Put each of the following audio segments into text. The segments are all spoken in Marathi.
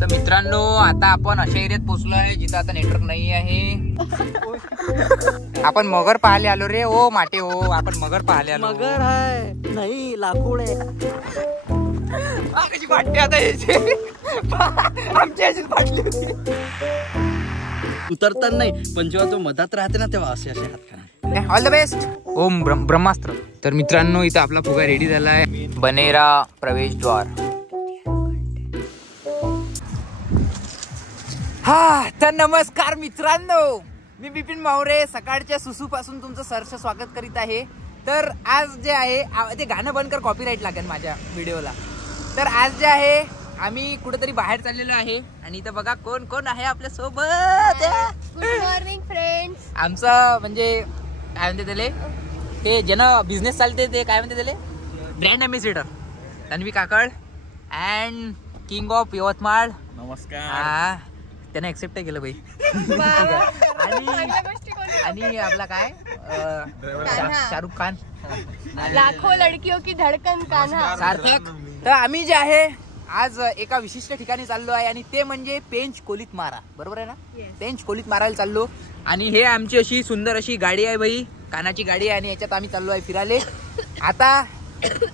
तर मित्रांनो आता आपण अशा एरियात पोहोचलो आहे जिथं आता नेटवर्क नाही आहे. आपण मगर पाहायला आलो रे. ओ माटे हो, आपण मगर पाहायला आलो. मगर आहे नाही, लाकूड आहे. कशी वाटते आता आमची अशीच फाटली होती. उतरताना नाही, पण जेव्हा तो मधात राहते ना तेव्हा असे असे हात करा. All the best. Om Brahmastra. तर मित्रांनो इथं आपला फुगा रेडी झाला आहे. बनेरा प्रवेशद्वार. हा तर नमस्कार मित्रांनो, मी बिपिन मावरे सकाळच्या सुसू पासून तुमचं सहर्ष स्वागत करीत आहे. तर आज जे आहे ते गाणं बंद कर, कॉपीराईट लागेल माझ्या व्हिडिओला. तर आज जे आहे आम्ही कुठेतरी बाहेर चाललेलो आहे आणि इथं बघा कोण कोण आहे आपल्या सोबत. Good morning friends. आमचं म्हणजे काय म्हणते त्याले, ते ज्यानं बिझनेस चालते ते काय म्हणते त्याले, ब्रँड ॲम्बेसिडर तन्वी काकड अँड किंग ऑफ यवतमाळ. नमस्कार. हा त्याने ऍक्सेप्ट केलं बाई. आणि आपला काय शाहरुख खान, लाखो लडकियों की धडकन कान्हा सार्थक. तर आम्ही जे आहे आज एका विशिष्ट ठिकाणी चाललो आहे आणि ते म्हणजे पेंच कोलीत मारा. बरोबर आहे ना? पेंच कोलीत मारायला चाललो आणि हे आमची अशी सुंदर अशी गाडी आहे बाई, कानाची गाडी आहे आणि याच्यात आम्ही चाललो आहे फिरायला. आता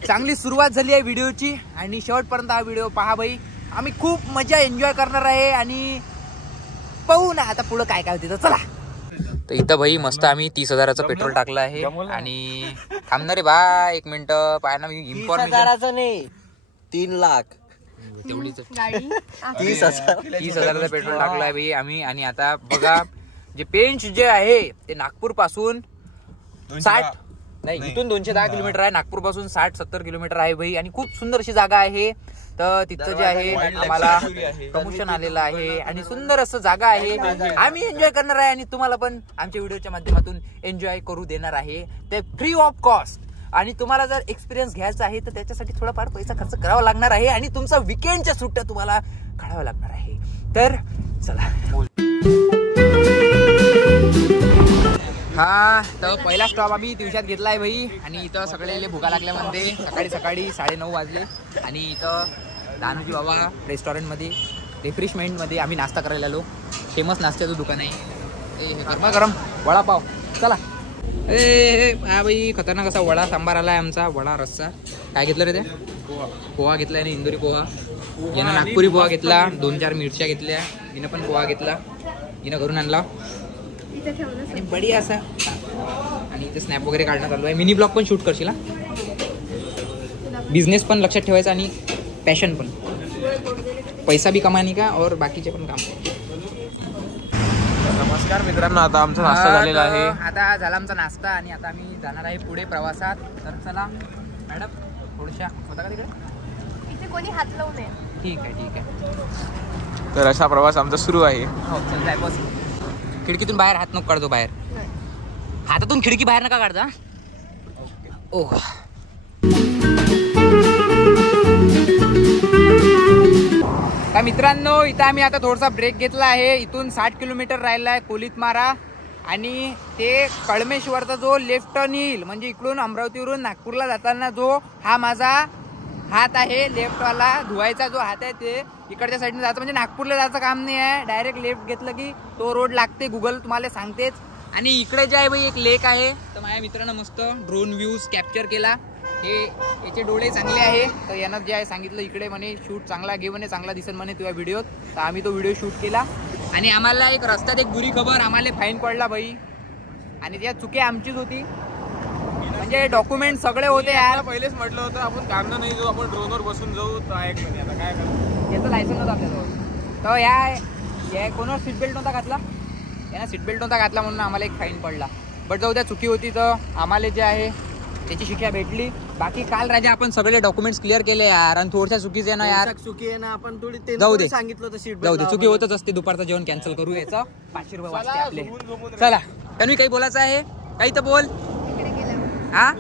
चांगली सुरुवात झाली आहे व्हिडिओची आणि शेवटपर्यंत हा व्हिडिओ पहा बाई. आम्ही खूप मजा एन्जॉय करणार आहे आणि पाहू ना आता पुढं काय काय होते. चला. तर इथं भाई मस्त आम्ही 30,000चं पेट्रोल टाकलं आहे आणि थांबणार रे बा एक मिनिट पाय ना. 30,000चं नाही, 3 लाख तेवढीच गाडी 30,000चं पेट्रोल टाकलं आहे भाई आम्ही. आणि आता बघा जे पेंच जे आहे ते नागपूर पासून 60 नाही इथून 210 किलोमीटर आहे. नागपूर पासून 60-70 किलोमीटर आहे भाई आणि खूप सुंदर अशी जागा आहे. तर तिथं जे आहे आम्हाला प्रमोशन आलेलं आहे आणि सुंदर असं जागा आहे. आम्ही एन्जॉय करणार आहे आणि तुम्हाला पण आमच्या व्हिडिओच्या माध्यमातून एन्जॉय करू देणार आहे. ते फ्री ऑफ कॉस्ट. आणि तुम्हाला जर एक्सपिरियन्स घ्यायचा आहे तर त्याच्यासाठी थोडाफार पैसा खर्च करावा लागणार आहे आणि तुमचा विकेंडच्या सुट्ट्या तुम्हाला काढाव्या लागणार आहे. तर चला. हा तर पहिला स्टॉप आम्ही दिवसात घेतला आहे भाई आणि इथं सगळे भुका लागल्यामध्ये सकाळी 9:30 वाजले आणि इथं दानूजी बाबा रेस्टॉरंटमध्ये रिफ्रेशमेंटमध्ये आम्ही नाश्ता करायला आलो. फेमस नाश्त्याचं दुकान आहे. गरम वडापाव. चला. हा बाई खतरनाक असा वडा सांबार आला आहे आमचा. वडा रस्सा. काय घेतलं रे ते? पोहा घेतला आणि इंदोरी पोहा. यानं नागपुरी पोहा घेतला. 2-4 मिरच्या घेतल्या. हिनं पण पोहा घेतला. हिनं घरून आणला आणि बडी असा. आणि इथे स्नॅप वगैरे काढण्यात आलो आहे. मिनी ब्लॉग पण शूट करशील. बिझनेस पण लक्षात ठेवायचा आणि पॅशन पण. पैसा भी कमानी का और बाकीचे पण काम. नमस्कार मित्रांनो, आता आमचा नाश्ता झालेला आहे. आता झाला आमचा नाश्ता आणि आता आम्ही जाणार आहे पुढे प्रवासात. तर चला मॅडम थोडशा होता का तिकडे? इथे कोणी हात लावू नये. ठीक आहे. तर असा प्रवास आमचा सुरू आहे. हो चल जाय बस. खिडकीतून बाहेर हात नको काढतो. बाहेर हातातून खिडकी बाहेर नका काढता. ओह तर मित्रांनो इथं आम्ही आता थोडासा ब्रेक घेतला आहे. इथून 60 किलोमीटर राहिला आहे कोलीत मारा आणि ते कळमेश्वरचा जो लेफ्ट टर्न येईल म्हणजे इकडून अमरावतीवरून नागपूरला जाताना जो हा माझा हात आहे लेफ्टवाला धुवायचा जो हात आहे ते इकडच्या साईडने जायचं म्हणजे नागपूरला जायचं काम नाही आहे. डायरेक्ट लेफ्ट घेतलं की तो रोड लागते. गुगल तुम्हाला सांगतेच. आणि इकडे जे आहे बाई एक लेक आहे. तर माझ्या मित्रांनो मस्त ड्रोन व्ह्यूज कॅप्चर केला. हे याचे डोळे चांगले आहे तर यानं जे आहे सांगितलं इकडे म्हणे शूट चांगला घे म्हणे, चांगला दिसेल म्हणे तुझ्या व्हिडिओत. तर आम्ही तो व्हिडिओ शूट केला आणि आम्हाला एक रस्त्यात एक बुरी खबर, आम्हाला फाईन पडला बाई. आणि त्या चुकी आमचीच होती म्हणजे डॉक्युमेंट सगळे होते यार. पहिलेच म्हटलं होतं आपण काढणं नाही जाऊ, आपण ड्रोनवर बसून जाऊ. तर ऐक म्हणे आता काय करू. याचं लायसन नव्हतं आपल्याजवळ. तर या कोणावर सीट बेल्ट नव्हता घातला, यानं सीट बेल्ट नव्हता घातला म्हणून आम्हाला एक फाईन पडला. बट जाऊ द्या चुकी होती तर आम्हाला जे आहे त्याची शिक्षा भेटली. बाकी काल राजा आपण सगळे डॉक्युमेंट्स क्लिअर केले यार आणि थोडशा चुकीचे ना यार. चुकी आहे ना, आपण थोडी ते जाऊ दे सांगितलं होतं सीट जाऊ दे. चुकी होतच असते. दुपारचं जेवण कॅन्सल करू. याचं 500 रुपये वाचते आपले. चला तन्वी काही बोलायचं आहे काही तर बोल. हा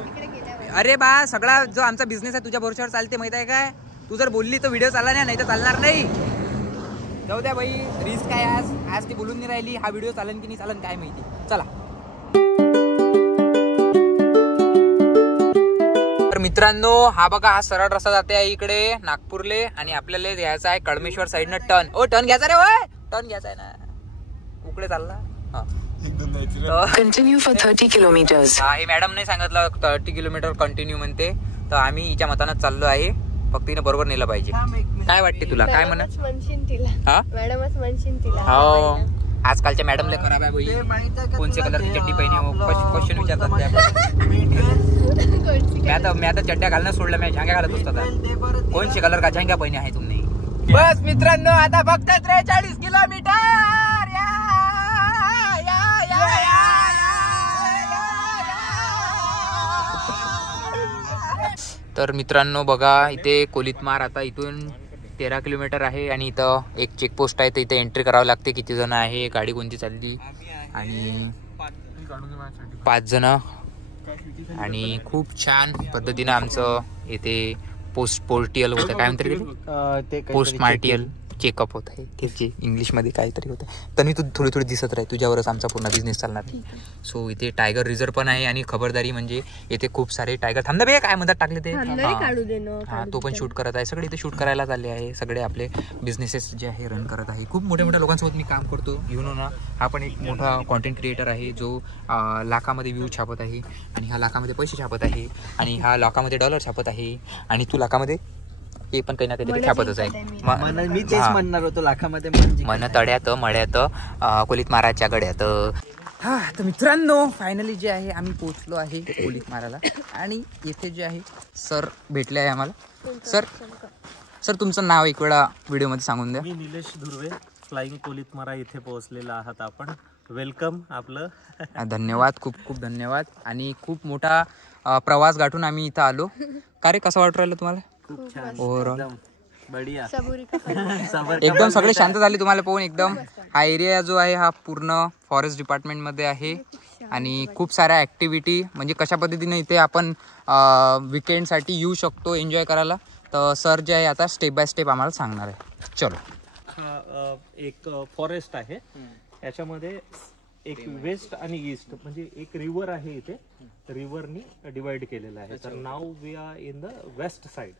अरे बा सगळा जो आमचा बिझनेस आहे तुझ्या भरोश्यावर चालते माहित आहे काय. तू जर बोलली तर व्हिडिओ चालला नाही तर चालणार नाही. जाऊ द्या बाई रिस्क आहे. आज ती बोलून नाही राहिली. हा व्हिडिओ चालन की नाही चालन काय माहिती. चला मित्रांनो हा बघा, हा सरळ रस्ता जाते आहे इकडे नागपूरले आणि आपल्याला द्यायचा आहे कळमेश्वर साईडनं टर्न. ओ टर्न घ्यायचा रे, वय टर्न घ्यायचा आहे ना, उकडे चालला. Continue for 30 kilometers. हा, हे मॅडम नाही सांगितलं 30 किलोमीटर कंटिन्यू म्हणते, तर आम्ही हिच्या मतानं चाललो आहे. फक्त हिनं बरोबर नेलं पाहिजे. काय वाटते तुला, काय म्हणा? म्हणशील तिला, हा मॅडमच म्हणशील तिला. हो, आजकालच्या मॅडमला खराब आहे भाई. कोणत्या कलरची चड्डी पाहिजे हो, क्वेश्चन विचारतात त्या. मी आता चड्ड्या घालणं सोडलं, मी झांग्या घालत असतात. कोणचे कलर का झांग्या पहिने आहे तुम्ही? बस मित्रांनो, आता फक्त 43 किलोमीटर. तर मित्रांनो बघा, इथे कोलितमार आता इथून 13 किलोमीटर आहे आणि इथं एक चेकपोस्ट आहे, तर इथे एंट्री करावं लागते. किती जण आहे, गाडी कोणती चालली, आणि 5 जण. आणि खूप छान पद्धतीनं आमचं इथे पोस्टमार्टियल होतं, काय म्हणतात पोस्टमार्टियल चेकअप होत आहे. त्याची इंग्लिशमध्ये काहीतरी होतं. तर तू थोडी थोडी दिसत राही, तुझ्यावरच आमचा पूर्ण बिझनेस चालणार. सो इथे टायगर रिझर्व पण आहे आणि खबरदारी म्हणजे इथे खूप सारे टायगर. थांबा बे, काय मदत टाकले ते, हा तो पण शूट करत आहे. सगळे इथे शूट करायला चालले आहे. सगळे आपले बिझनेसेस जे आहे रन करत आहे. खूप मोठ्या मोठ्या लोकांसोबत मी काम करतो. युनो ना, हा पण एक मोठा कॉन्टेंट क्रिएटर आहे जो लाखामध्ये व्ह्यू छापत आहे, आणि हा लाखामध्ये पैसे छापत आहे, आणि हा लाखामध्ये डॉलर छापत आहे, आणि तू लाखामध्ये हे पण काही ना काहीतरी छापतच आहे. मी तेच म्हणणार होतो, लाखामध्ये मन तड्यात मळ्यात कोलितमाराच्या गड्यात. हा, तर मित्रांनो फायनली जे आहे आम्ही पोहोचलो आहे कोलितमाराला, आणि येथे जे आहे सर भेटले आहे आम्हाला. सर तुमचं नाव एक वेळा व्हिडिओमध्ये सांगून द्या. मी निलेश धुर्वे, फ्लाइंग कोलितमारा इथे पोहोचलेला आहात आपण. वेलकम आपलं. धन्यवाद, खूप खूप धन्यवाद. आणि खूप मोठा प्रवास गाठून आम्ही इथं आलो. का रे, कसं वाटू राहिलं तुम्हाला? खूप छान, ओव्हरऑल बढिया. एकदम सगळे शांत झाले तुम्हाला पाहून. एकदम हा एरिया जो आहे हा पूर्ण फॉरेस्ट डिपार्टमेंटमध्ये आहे, आणि खूप साऱ्या ॲक्टिव्हिटी म्हणजे कशा पद्धतीने इथे आपण विकेंडसाठी येऊ शकतो एन्जॉय करायला. तर सर जे आहे आता स्टेप बाय स्टेप आम्हाला सांगणार आहे. चलो. हा एक फॉरेस्ट आहे, याच्यामध्ये एक वेस्ट आणि ईस्ट म्हणजे एक रिव्हर आहे. इथे रिव्हरनी डिवाइड केलेलं आहे. तर now we are in the west side.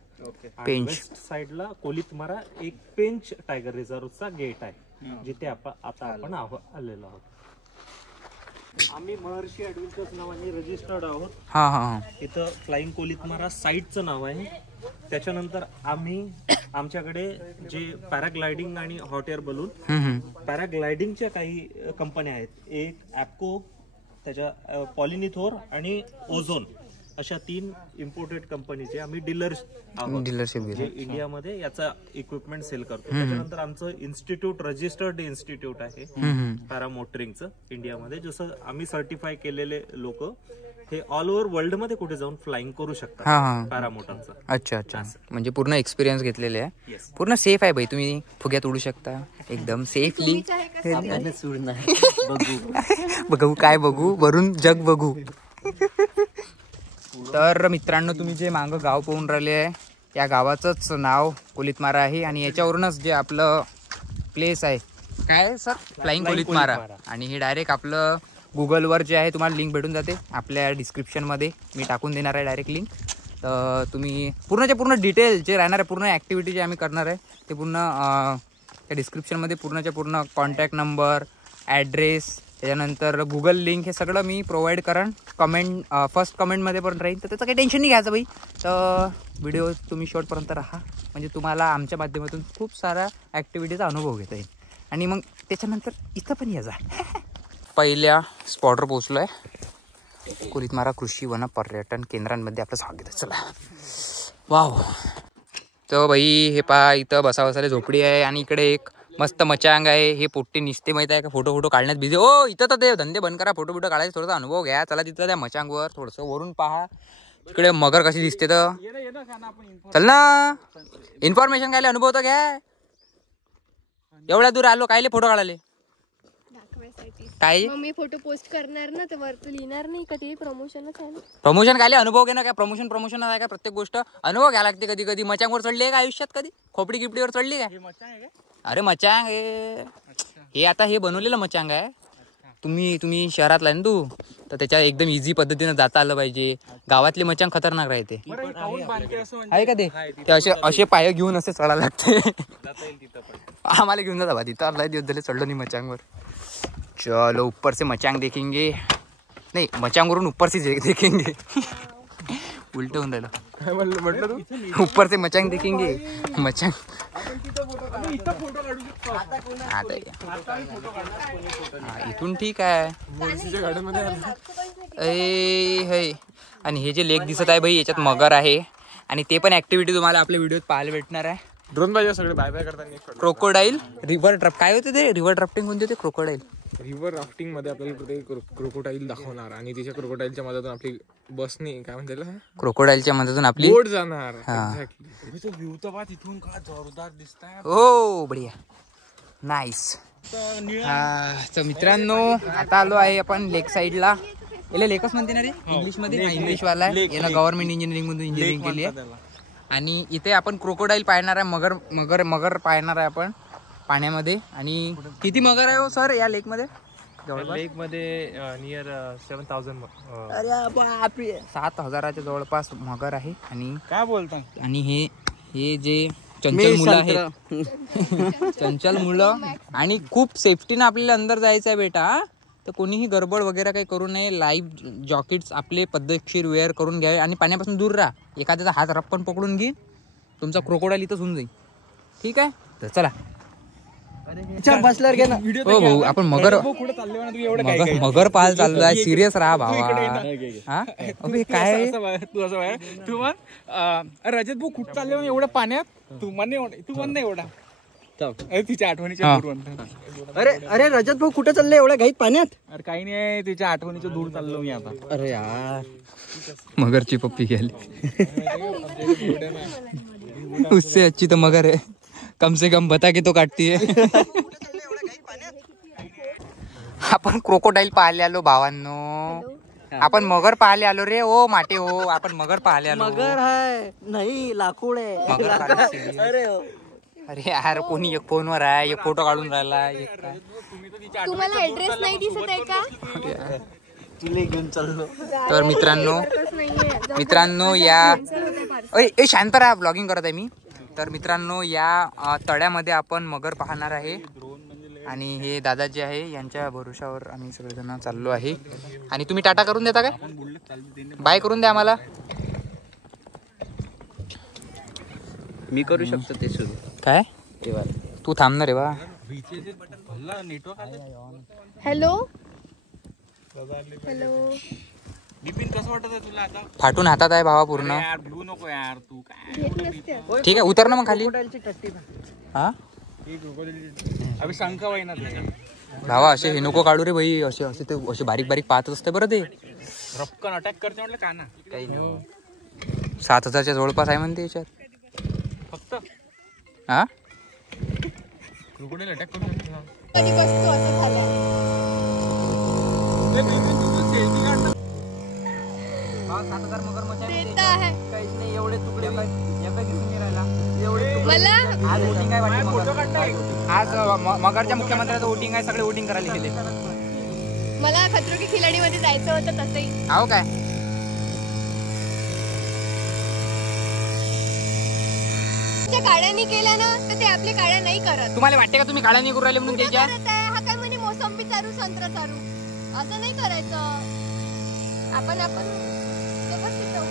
West साइडला कोलितमारा एक पेंच टायगर रिझर्वचा गेट आहे, जिथे आता आपण आलेलो आहोत. आम्ही महर्षी ऍडव्हेंचर्स नावाने रजिस्टर्ड आहोत. हा हा, इथं फ्लाइंग कोलितमारा साईटचं नाव आहे. त्याच्यानंतर आमच्याकडे जे पॅराग्लायडिंग आणि हॉट एअर बलून, पॅराग्लायडिंगच्या काही कंपन्या आहेत. एक ॲपको, त्याच्या पॉलिनिथोर आणि ओझोन, अशा 3 इम्पोर्टेड कंपनीचे आम्ही डीलरशिप जे इंडियामध्ये याचा इक्विपमेंट सेल करतो. त्याच्यानंतर आमचं इन्स्टिट्यूट, रजिस्टर्ड इन्स्टिट्यूट आहे पॅरामोटरिंगचं इंडियामध्ये. जसं आम्ही सर्टिफाय केलेले लोक हे ऑल ओव्हर वर्ल्ड मध्ये कुठे जाऊन फ्लाइंग करू शकतात पॅरामोटरचं. अच्छा अच्छा, म्हणजे पूर्ण एक्सपिरियन्स घेतलेले आहे. पूर्ण सेफ आहे भाई, तुम्ही फुग्यात उडू शकता एकदम सेफली. बघू काय बघू, वरून जग बघू. तर मित्रांनो, तुम्ही जे मागं गाव पाहून राहिले आहे, या गावाचंच नाव कोलितमारा आहे, आणि याच्यावरूनच जे आपलं प्लेस आहे काय सर, फ्लाइंग कोलितमारा. आणि हे डायरेक्ट आपलं गुगलवर जे आहे तुम्हाला लिंक भेटून जाते. आपल्या डिस्क्रिप्शनमध्ये मी टाकून देणार आहे डायरेक्ट लिंक. तर तुम्ही पूर्ण डिटेल जे राहणार आहे, पूर्ण ॲक्टिव्हिटी जे आम्ही करणार आहे ते पूर्ण त्या डिस्क्रिप्शनमध्ये पूर्ण कॉन्टॅक्ट नंबर, ॲड्रेस, त्याच्यानंतर गुगल लिंक, हे सगळं मी प्रोव्हाइड करेन. फर्स्ट कमेंटमध्ये पण राहील, तर त्याचं काही टेन्शन नाही घ्यायचं बाई. तर व्हिडिओ तुम्ही शेवटपर्यंत राहा, म्हणजे तुम्हाला आमच्या माध्यमातून खूप साऱ्या ॲक्टिव्हिटीचा अनुभव घेता येईल. आणि मग त्याच्यानंतर इथं पण या जा. पहिल्या स्पॉटवर पोहोचलो आहे, कोलितमारा कृषी वन पर्यटन केंद्रांमध्ये आपलं स्वागत आहे. चला, वाव. तर बाई हे पहा, इथं बसावसाले झोपडी आहे, आणि इकडे एक मस्त मचांग आहे. हे पोट्टी निसते माहिती आहे का, फोटो काढण्यात बिझी. ओ इथं तर ते धंदे बंद करा, फोटो काढायचा थोडासा अनुभव घ्या. चला तिथं त्या मचांगवर थोडंसं वरून पहा, इकडे मगर कशी दिसते. तर चल ना, इन्फॉर्मेशन घ्यायला, अनुभव तर घ्या. एवढ्या दूर आलो कायले फोटो काढायला, काय मी फोटो पोस्ट करणार ना, तर वरती लिहिणार नाही का ते प्रमोशनच आहे ना. प्रमोशन काय, अनुभव घेणं काय, प्रमोशन आहे का. प्रत्येक गोष्ट अनुभव घ्या लागते. कधी कधी मचांगवर चढली आहे का आयुष्यात, कधी खोपडी गिपडीवर चढली काय. अरे मचांग हे आता हे बनवलेलं मचांग आहे, तुम्ही शहरातला आहे ना तू, तर त्याच्या एकदम इझी पद्धतीने जाता आलं पाहिजे. गावातले मचांग खतरनाक राहते आहे का ते असे पाय घेऊन असे चढायला लागते. आम्हाला घेऊन जाता तिथं लय दिवस झाले चढलो नाही मचांगवर. चलो ऊपर से मचांग देखेंगे, नाही मचांगवरून ऊपर से देखेंगे. उलट होऊन राहिलं. म्हटलं तू ऊपर से मचांग देखेंगे. मचांग आता इथून ठीक आहे. आणि हे जे लेक दिसत आहे भाई याच्यात मगर आहे आणि ते पण ऍक्टिव्हिटी तुम्हाला आपल्या व्हिडिओत पाहायला भेटणार आहे. ड्रोन पाहिजे सगळे बाय बाय करताना. क्रोकोडाईल रिव्हर ड्राफ्ट काय होते ते, रिव्हर ड्राफ्टिंग कोणते होते? क्रोकोडाईल रिव्हर राफ्टिंग मध्ये आपल्याला क्रोकोडाईल दाखवणार आणि तिच्या क्रोकोडाईलच्या मदतीने आपली बसने काय म्हणते क्रोकोडाईलच्या मदतीतून आपली बोट जाणार. व्ह्यू तर बा तिथून का जोरदार दिसताय. हो बढिया नाईस. तर मित्रांनो आता आलो आहे आपण लेक साईडला. याला लेकच म्हणते ना रे इंग्लिश मध्ये, इंग्लिश वाला आहे. याला गव्हर्नमेंट इंजिनिअरिंग मधून इंजिनिअरिंग केली आहे. आणि इथे आपण क्रोकोडाईल पाहणार आहे, मगर पाहणार आहे आपण पाण्यामध्ये. आणि किती मगर आहे हो सर या लेक मध्ये? लेक मध्ये नियर 7,000. अरे बापरे, 7,000च्या जवळपास मगर आहे. आणि काय बोलता? आणि हे जे चंचल मुलं आहेत, चंचल मुलं, आणि खूप सेफ्टीनं आपल्याला अंदर जायचं आहे बेटा. तर कोणीही गडबड वगैरे काही करू नये. लाईव्ह जॉकेट्स आपले पद्धतशीर वेअर करून घ्यावे आणि पाण्यापासून दूर राहा. एखाद्याचा हात रप्पन पकडून घे, तुमचा क्रोकोडाईल इथंच होऊन जाईल. ठीक आहे, तर चला बसल्यावर घे ना. हो भाऊ, आपण मगर पाहायला चाललो आहे. सिरियस राहा भावा. हा अबे काय तू असं तू म्हण रजत भाऊ कुठं चालले एवढ्या पाण्यात? तू म्हण नाही एवढा तिच्या आठवणीच्या दूर. अरे रजत भाऊ कुठे चालले एवढ्या घाईत पाण्यात? अरे काही नाही, तिच्या आठवणीच्या दूर चाललो मी आता. अरे यार, मगरची पप्पी गेली. उससे अच्छी तो मगर है, कम से कम बता के तो काटती है. आपण क्रोकोडाईल पाहायला आलो भावांनो. आपण मगर पाहायला आलो रे. ओ माटे हो, आपण मगर पाहायला आलो. मगर है नाही, लाकूड आहे. अरे अरे यार, कोणी एक फोनवर आहे, एक फोटो काढून राहिला. तुम्हाला ऍड्रेस नाही दिसत आहे का? तुला घेऊन चाललो. तर मित्रांनो या शांत राहा, ब्लॉगिंग करत आहे मी. तर मित्रांनो या तळ्यामध्ये आपण मगर पाहणार आहे. आणि हे दादा जे आहे यांच्या भरोशावर आम्ही सगळेजण चाललो आहे. आणि तुम्ही टाटा करून देता काय? बाय करून द्या आम्हाला. मी करू शकतो ते सुरू. काय तू थांबणार रे बा. हॅलो बिपिन कसं वाटत आहे तुला आता? फाटून हातात आहे भावा पूर्ण. यार भिवू नको यार तू. काय ठीक आहे, उतर ना मग खाली. हा अभि शंका वाई ना भावा, असे हे नको काढू रे भाई. असे बारीक बारीक पाहतच असते बरं ते. रपकन अटॅक करते म्हटलं का ना. काही नाही, 7,000च्या जवळपास आहे म्हणते याच्यात फक्त. हा क्रोकोडाईल अटॅक करू शकतो. कधी बसतो असं झालं. 7,000 मगर मच्छी देता आहे काहीच नाही. एवढे तुकडे दिसून नाही राहिला. मला. आज वोटिंग आहे वाटतं. आज मगरच्या मुख्यमंत्र्याचं वोटिंग आहे. सगळे वोटिंग करायला गेले. मला खतरो की खिलाडी मध्ये जायचं होतं तसंही. हो काय? काळ्यानी केलं ना तर ते आपले काळ्या नाही करत. तुम्हाला वाटते का तुम्ही काळ्या नाही करू राहिले म्हणून त्याच्या? हा काय म्हणे मोसंबी चारू संत्र चारू असं नाही करायचं. आपण व्यवस्थित जाऊ.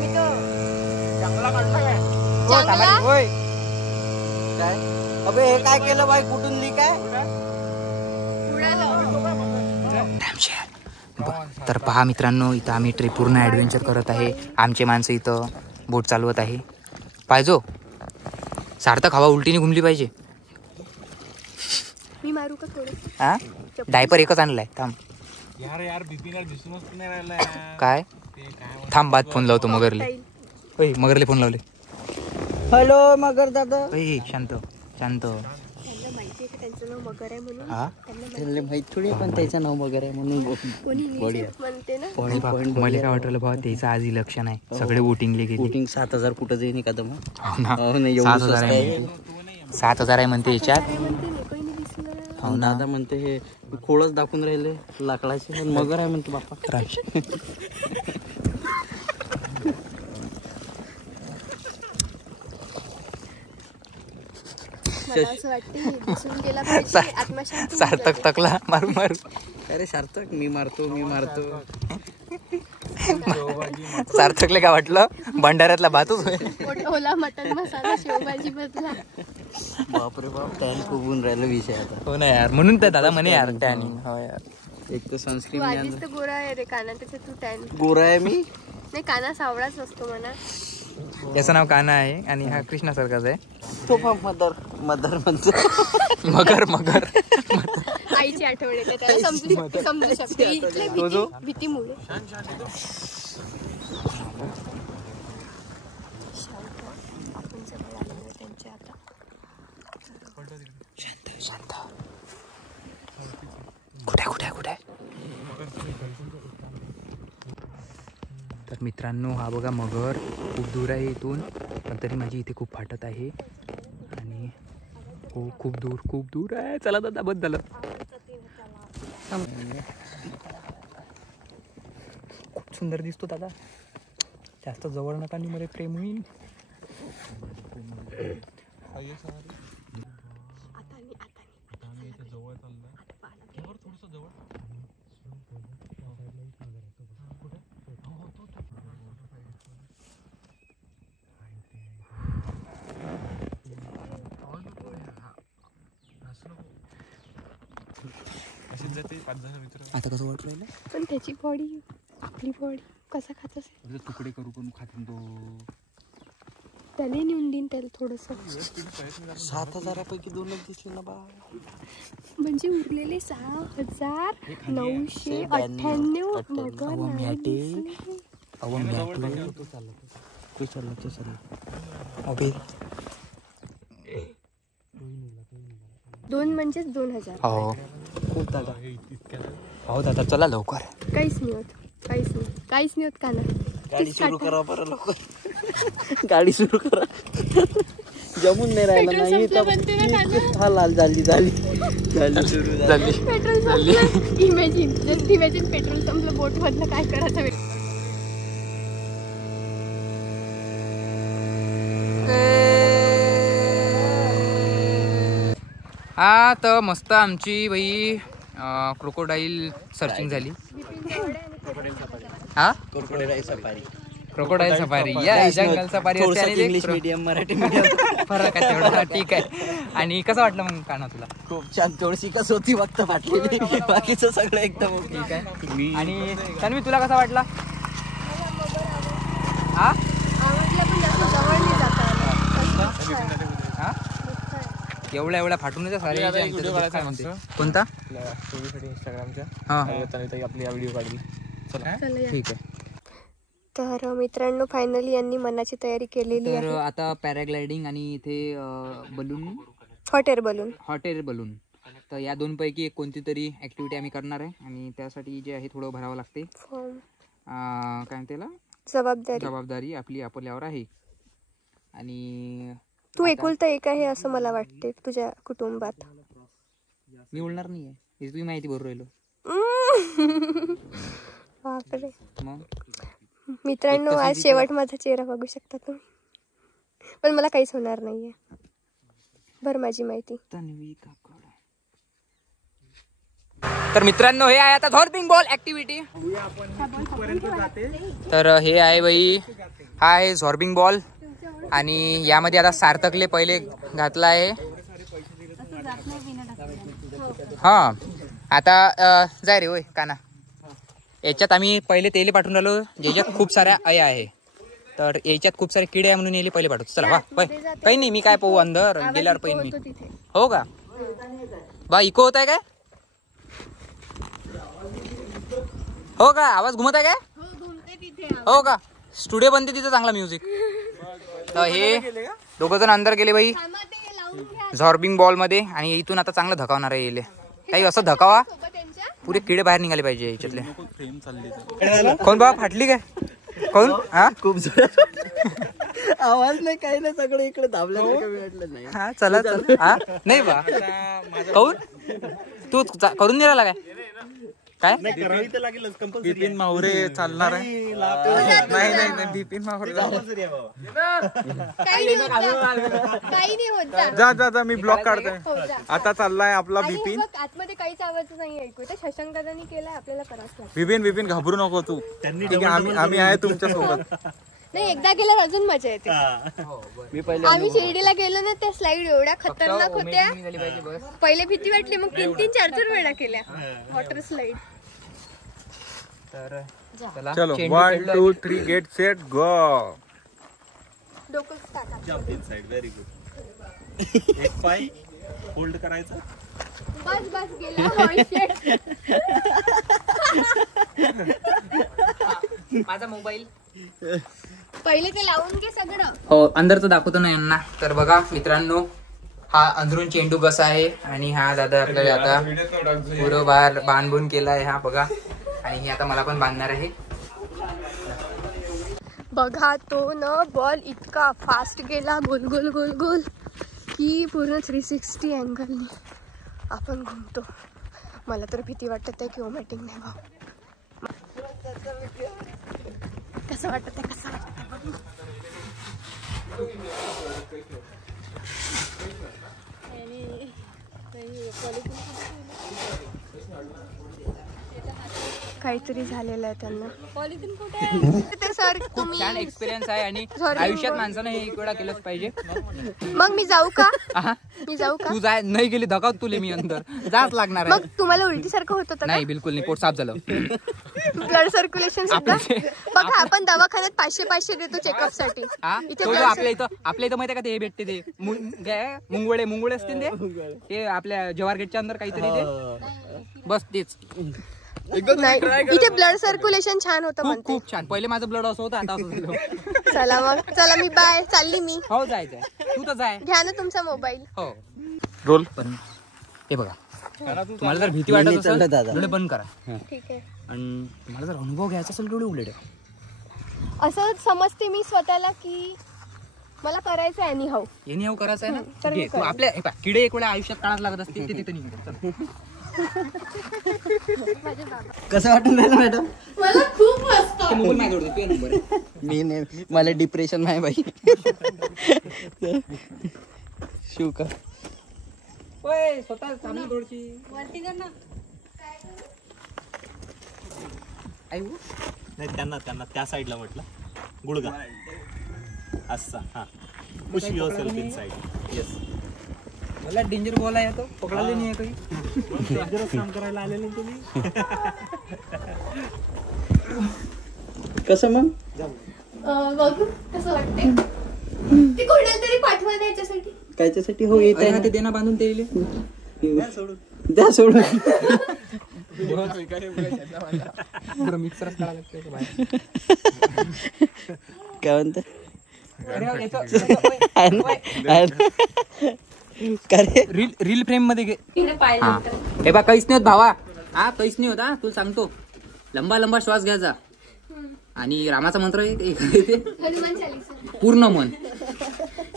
मी तो चांगला काढला काय? चांगला होय काय? अबे हे काय केलं बाई? कुठून ली काय? तर पहा मित्रांनो, इथं आम्ही पूर्ण ॲडव्हेंचर करत आहे. आमचे माणसं इथं बोट चालवत आहे. पाहिजो सार्थक हवा उलटीने घुमली पाहिजे. मी मारू का थोडं? हा डायपर एकच आणलाय. थांब यार बिपिनला दिसूनच नाही राहिला. काय थांब, बाद फोन लावतो मगरले. मगरले फोन लावले. हॅलो मगर दादा. शांत शांत. त्यांना माहिती आहे का त्यांचं नाव मगर आहे म्हणून? हा त्याला माहित थोडी, पण त्याचं नाव मगर आहे म्हणून कोणी इंग्लिशात म्हणते ना. मला काय वाटलं भावा, त्याचं आज इलेक्शन आहे. सगळे वोटिंगले गेले. वोटिंग 7,000 कुठं जाईल एखादं मग. 7,000 आहे म्हणते. 7,000 आहे म्हणते याच्यात. काय म्हणते नाही, कोणी दिसलं. दादा म्हणते हे खोळच दाखवून राहिले लाकडाचे, पण मगर आहे म्हणते बाप्पा. मला असं वाटतं हे दिसून गेला पाहिजे, आत्मशांती होऊन सार्थक जाते. तकला मारू मारू. अरे सार्थक मी मारतो मी मारतो. सार्थकले काय वाटलं भंडाऱ्यातला भातच होय. ओला मटन मसाला शेवभाजी बदला. बापरे बाप टॅन फुगून राहिलं विषय आता. हो ना यार, म्हणून तर दादा म्हणे यार टॅनिंग. हो यार, एक तर तू सनस्क्रीन आधीच तर गोरा आहे रे, काना त्याच्यात तू टॅन. गोरा आहे मी. नाही, काना सावळाच असतो म्हणा. याचं नाव काना आहे आणि हा कृष्णासारखाच आहे. तो पण मदर मदर म्हणतो. मगर मगर. आईची आठवण येते त्याला, समजू शकते इथल्या भीतीमुळे. शांत. कुठे तर मित्रांनो, हा बघा मगर खूप दूर आहे इथून, पण तरी माझी इथे खूप फाटत आहे. आणि हो खूप दूर आहे. चला दादा, बंद झालं. खूप सुंदर दिसतो दादा. जास्त जवळ नका आणि मध्ये प्रेम होईल. आता कसं वाटत राहिलं? पण त्याची बॉडी, आपली बॉडी कसा खात असेल? तुकडे करू खातो तो. त्याला नेऊन देईन त्याला थोडस. 7,000 पैकी 2च दिसले ना बा. म्हणजे उरलेले 6,998 मगर दोन म्हणजेच 2,000. हो खूप दादा. हो दादा, चला लवकर. काहीच नाही होत काना. गाडी सुरू करा बरं लवकर. गाडी सुरू करा. जमून नाही राहिला नाही तर हा लाल झाली सुरू झाली. पेट्रोल संपलं. इमॅजिन पेट्रोल संपलं, बोट मधलं काय करायचं. हा तर मस्त आमची बाई क्रोकोडाईल सर्चिंग झाली. हा क्रोकोडाईल सफारी. क्रोकोडाईल सफारी या जंगल सफारी असते आणि इंग्लिश मीडियम मराठी मीडियम फरक आहे तेवढा. ठीक आहे. आणि कसं वाटलं मग काना तुला? खूप छान. थोडीशी कस होती फक्त फाटली, बाकीचं सगळं एकदम ठीक आहे. आणि तन्वी तुला कसा वाटला? हा आवडलं, पण जास्त जवळ नाही जाता आलं. हा एवढ्या फाटून सारे कोणता इंस्टाग्रामच्या हा आपली व्हिडिओ काढली. चला या. ठीक आहे. तर मित्रांनो, फायनली यांनी मनाची तयारी केलेली तर आहे. आता पॅराग्लायडिंग आणि इथे बलून, हॉट एअर बलून, तर या दोनपैकी एक कोणती तरी ऍक्टिव्हिटी आम्ही करणार आहे. आणि त्यासाठी जे आहे थोडं भरावं लागते. काय म्हणते त्याला, जबाबदारी आपली आपल्यावर आहे. आणि तू एकुलता एक आहे असं मला वाटते तुझ्या कुटुंबात. मी बोलणार नाहीये, हे तुम्ही माहिती भरू राहिलो. बापरे. मग मित्रांनो, आज शेवट माझा चेहरा बघू शकता तुम्ही, पण मला काहीच होणार नाहीये. बरं माझी माहिती. तर मित्रांनो, हे आहे आता हॉर्पिंग बॉल ऍक्टिव्हिटी. तर हे आहे बाई, हा आहे झॉर्बिंग बॉल. आणि यामध्ये आता सार्थकले पहिले घातला आहे. हा आता जाय रे होय काना. याच्यात आम्ही पहिले तेले पाठवून राहिलो, ज्याच्यात खूप साऱ्या अया आहे. तर याच्यात खूप सारे किडे आहे म्हणून येले पहिले पाठवतो. चला वा काही नाही, मी काय पाहू अंदर गेल्यावर पहिन मी. हो का बा, इको होत आहे काय? हो का, आवाज घुमत आहे काय? हो का, स्टुडिओ बनते तिथं चांगला म्युझिक. तर हे दोघं जण अंदर गेले बाई झॉर्बिंग बॉल मध्ये. आणि इथून आता चांगलं धकावणार आहे येले. काही असं धकावा पुरे किडे बाहेर निघाले पाहिजे याच्यातले. कोण बाबा फाटली काय? कोण? हा खूप आवाज नाही काही नाही सगळं इकडे दाबल्यासारखं भेटलं नाही. हा चला हा नाही बा कौन तू करून दिला काय काय बिपिन माहुरे चालणार आहे. नाही नाही नाही बिपिन माहुरे काही नाही होत जा जा जा मी ब्लॉक काढतोय. हो, जा. आता चाललाय आपला आणि बिपिन. बघ, आतमध्ये काहीच आवाज नाही ऐकू तर शशांक दादांनी केलाय आपल्याला करावंच लागतं. बिपिन बिपिन घाबरू नको तू. ठीक आहे आम्ही आहे तुमच्या सोबत. नाही एकदा गेल्यावर अजून मजा येते. मी पहिले आम्ही शिर्डीला गेलो ना त्या स्लाइड एवढ्या खतरनाक होत्या. झाली पाहिजे बस. पहिले भीती वाटली मग 3-4 वेळा केल्या वॉटर स्लाइड. तर चला चलो चेंडू 1 खेळलो 2 3 गेट सेट गो. डोकं टाका. Jump inside very good. एक पाय होल्ड करायचा. बस बस गेला. Oh, shit. माझा मोबाईल पहिले ते लावून घे सगळं. हो अंदरचं दाखवतो ना यांना. तर बघा मित्रांनो हा अंदरून चेंडू कसा आहे आणि हा दादा आपल्याला आता पुरं बांधून केलाय हा बघा. आणि हे आता मला पण बांधणार आहे. बघा तो न बॉल इतका फास्ट गेला गोल गोल गोल गोल की पूर्ण 360 अँगलनी आपण घुमतो. मला तर भीती वाटत आहे की ओमॅटिंग नाही भाऊ. कसं वाटत आहे कसं वाटत काहीतरी झालेलं आहे त्यांना. ते सर खूप छान एक्सपिरियन्स आहे आणि Sorry. आयुष्यात माणसानं हे एक वेळा केलंच पाहिजे. मग मी जाऊ का? आहा. मी जाऊ का? तू जाय नाही गेली धकावत तुले मी अंदर जाच लागणार मग आहे. तुम्हाला उलटी सारखं होत होतं नाही बिलकुल नाही पोट साफ झालं. ब्लड सर्क्युलेशन सुद्धा. बघा आपण दवाखान्यात 500 देतो चेकअप साठी. हा इथे तो जो blood आपल्या इथं माहिती आहे का ते हे भेटते ते मुंगवळे असतील ते आपल्या जवाहर गेटच्या अंदर काहीतरी ते बस तेच. नाही इथे ब्लड सर्क्युलेशन छान होतं खूप म्हणते. खूप छान. पहिले माझं ब्लड असं होतं आता असं झालं. चला मग चला मी बाय चालली मी. हो जायचंय तू तर जाय. घ्या ना तुमचा मोबाईल. हो रोल. पण हे बघा तुम्हाला जर भीती वाटत असेल दादा. डोळे बंद करा. ठीक आहे. आणि तुम्हाला जर अनुभव घ्यायचा असेल डोळे उघडे ठेवा. असं समजते मी स्वतःला की मला करायचं आहे एनी हाऊ. येणे येऊ करायचं आहे तर ना मी घे. तू आपल्या हे पाह्य, किडे एक वेळा आयुष्यात काढायला लागत असते ते तिथे निघते. कसं वाटून राहिलं मॅडम? मला खूप मस्त. मोबाईल माझ्याजवळ दे, तुझा नंबर आहे. मी नाही मला डिप्रेशन नाही बाई. शिव का ओय, स्वतः चांगली थोडीशी वरती कर ना. आई हो. नाही त्यांना त्या साईडला म्हटलं गुडगा असा. हा पुश युअरसेल्फ इनसाइड. येस. मला डेंजर बॉल आहे तो पकडायला नाही आहे काही. डेंजरस काम करायला आलेले तुम्ही. कसं मग बघू कसं वाटते. ते कोणाला तरी पाठवा द्यायच्यासाठी. कायच्यासाठी हो येत अरे आहे हा ते देना बांधून ते दिले. द्या सोडून. मिक्सरच काढायला लागतंय ते बाहेर. काय म्हणते अरे हो, याचं- रील फ्रेम मध्ये घे. हा. हे बा काहीच नाही होत भावा. हा काहीच नाही होत. हा तुला सांगतो लंबा लंबा श्वास घ्यायचा आणि रामाचा मंत्र हनुमान चालीसा. पूर्ण मन.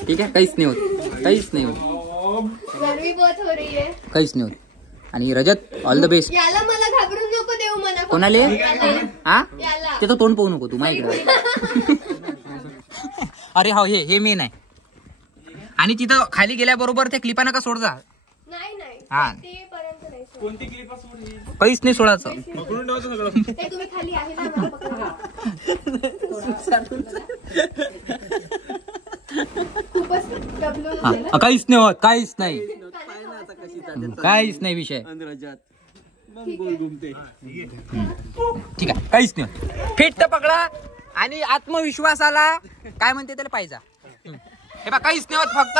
ठीक आहे काहीच नाही होत. काहीच नाही होत. गर्मी बहुत हो रही है. काहीच नाही होत. आणि रजत ऑल द बेस्ट. याला मला घाबरून नको देऊ म्हणा. कोणाले हा याला. त्याचं तोंड पाहू नको तू माझ्याकडे. अरे हो हे मेन आहे. आणि तिथं खाली गेल्याबरोबर त्या क्लिपा नका सोड जा. नाही नाही हा ते पर्यंत नाही सोड. कोणती क्लिप सोडली? काहीच नाही सोडायचं. पकडून ठेवायचं सगळं. ते तुम्ही खाली आहे ना मला पकडा. खूपच डबलो झालं. हा, काहीच नाही होत. काहीच नाही. काहीच नाही विषय. गोल घुमते. ठीक आहे काहीच नाही. फिट पकडा आणि आत्मविश्वासाला काय म्हणते त्याला पाहिजे. हे बा काहीच नाही होत. फक्त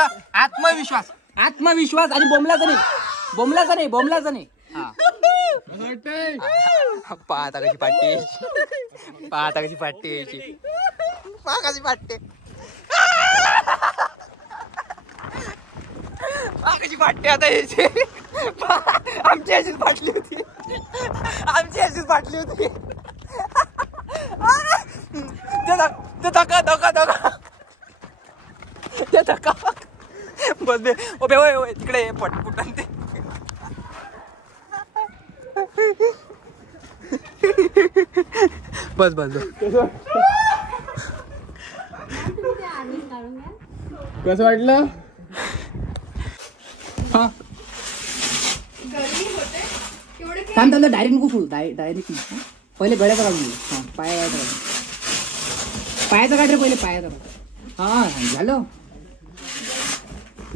आत्मविश्वास आणि बोंबलाचं नाही. हा. पाहता कशी पाटते कशी पाटते आता याची. आमची अशीच फाटली होती. धका बस बे ओबे ओय तिकडे पटपुटन ते बस बस कसं वाटलं? हा थांब डायरेक्ट नको फुल डायरेक्ट पहिले गळ्याचा काढून घे. हा पायाचा काढ रे पहिले पायाचा काढ. हा झालं